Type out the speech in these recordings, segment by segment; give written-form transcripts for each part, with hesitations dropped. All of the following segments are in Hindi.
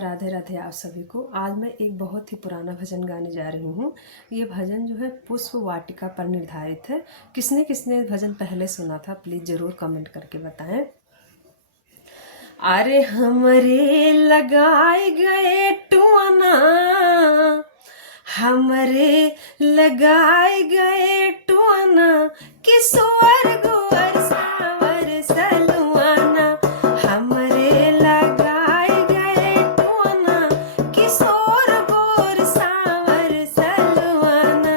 राधे राधे आप सभी को। आज मैं एक बहुत ही पुराना भजन गाने जा रही हूँ। ये भजन जो है पुष्प वाटिका पर निर्धारित है। किसने किसने भजन पहले सुना था प्लीज़ ज़रूर कमेंट करके बताएं। अरे हमरे लगाए गए टुआना, हमरे लगाए गए टुआना, किसवर गुवर सावर सलुआना। हमरे लगाए गए टुआना, किशोर गोर सावर सलुआना।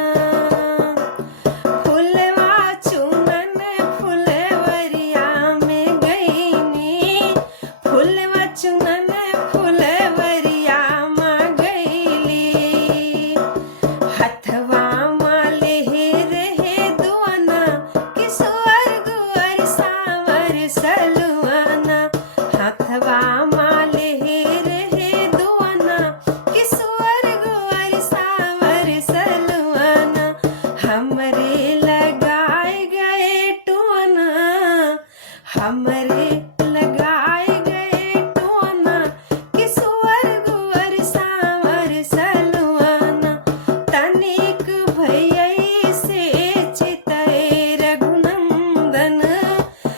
फुलवा चुनन फुलवरिया में गईनी, फुलवा चुनन फुलवरिया में गईली। हथवा माले रहे दुआना, किशोर गुवर सावर सलुआना। हथवा माले रहे दुआना, किशोर गुवर सावर सलुआना। हमरे लगाए गए टुआना, हमरे लगाए गए टुआना, किशोर गुवर सावर सलुआना। तनिक भैया से चितए रघुनंदन,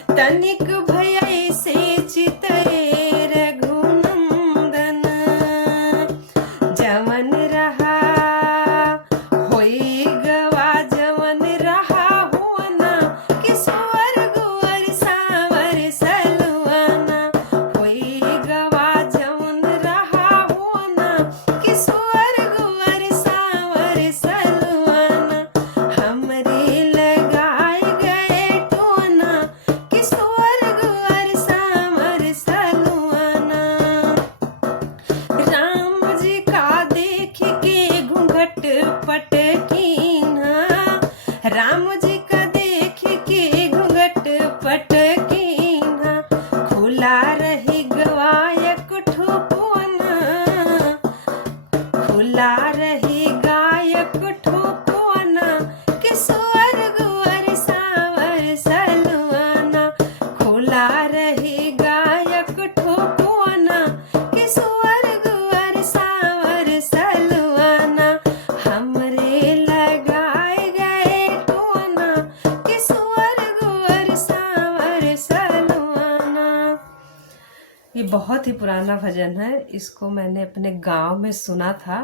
तनिक भैया से चितए रघुनंदन। जवन रहा होई गवा, जवन रहा हुआना, किशोर गुवर सावर सलुआना। होई गवा जवन रहा हुआना, किशोर गुवर सावर सलुआना। हमरे लगाए गए टुआना, किशोर गुवर सावर सलुआना। राम जी का देख के घूंघट पटकीना, राम जी का देख के घूंघट पटकीना। खुला रही गवायक ठोपना, खुला रही गायक ठोपना, किशोर गुवर सावर सलुआना। खुला रही गायक ठोपना, किशोर गुवर सावर सलुआना। हमरे लगाए गए टुआना, किशोर गुवर सावर सलुआना। ये बहुत ही पुराना भजन है। इसको मैंने अपने गांव में सुना था।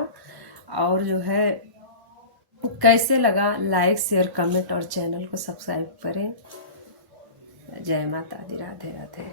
और जो है कैसे लगा लाइक शेयर कमेंट और चैनल को सब्सक्राइब करें। जय माता दी। राधे राधे।